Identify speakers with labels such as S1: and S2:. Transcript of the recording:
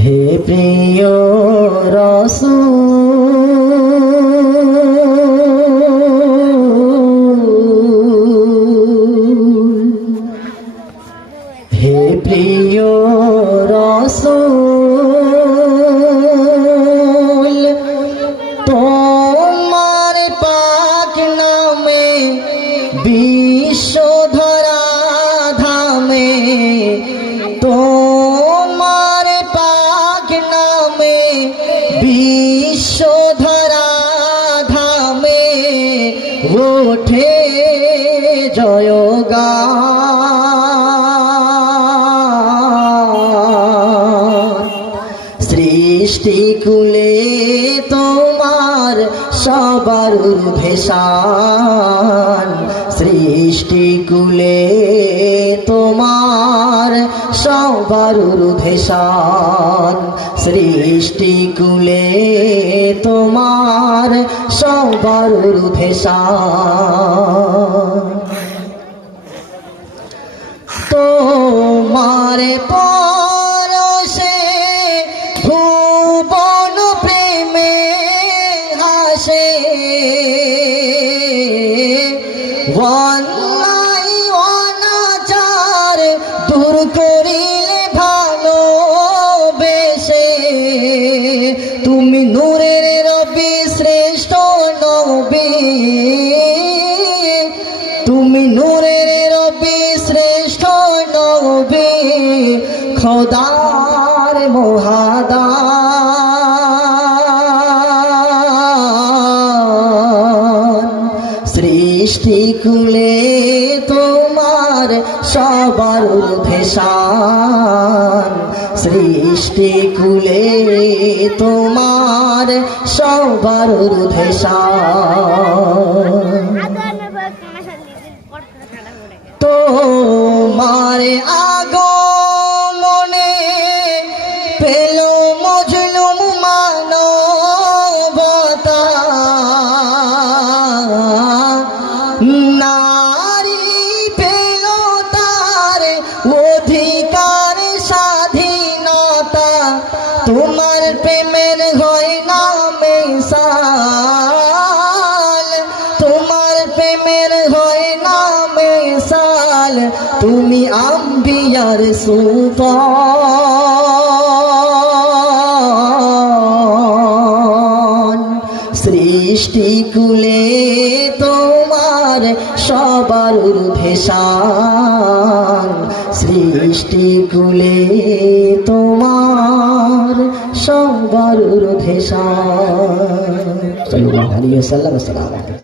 S1: হে প্রিয় রসূল। হে প্রিয় রসূল তোমার পাক নামে বিশ্বধরা বিশ্বধরা ধামে ওঠে জয়গান। সৃষ্টি কুলে তোমার সবার ভেষান সৃষ্টি কুলে সবার ভেষান। সৃষ্টি কুলে তোমার সবার ভেষান। তোমার পরশে ভুবন প্রেমে হাসে অন্যায় অনাচার নূরের রবি শ্রেষ্ঠ নবী। তুমি নূরের রবি শ্রেষ্ঠ নবী খোদার মহাদান সৃষ্টি কুলে তোমার সবার ভেষান সৃষ্টি কুলে তোমার সবার ভেষান তোমার আগমনে প্রেমের হয় না মেসাল তোমার প্রেমের হয় না মেসাল তুমি আম্বিয়ার সুলতান সৃষ্টি কুলে তোমার সবার ভেষান সৃষ্টি কুলে তোমার সবার ভেষান সাল্লাল্লাহু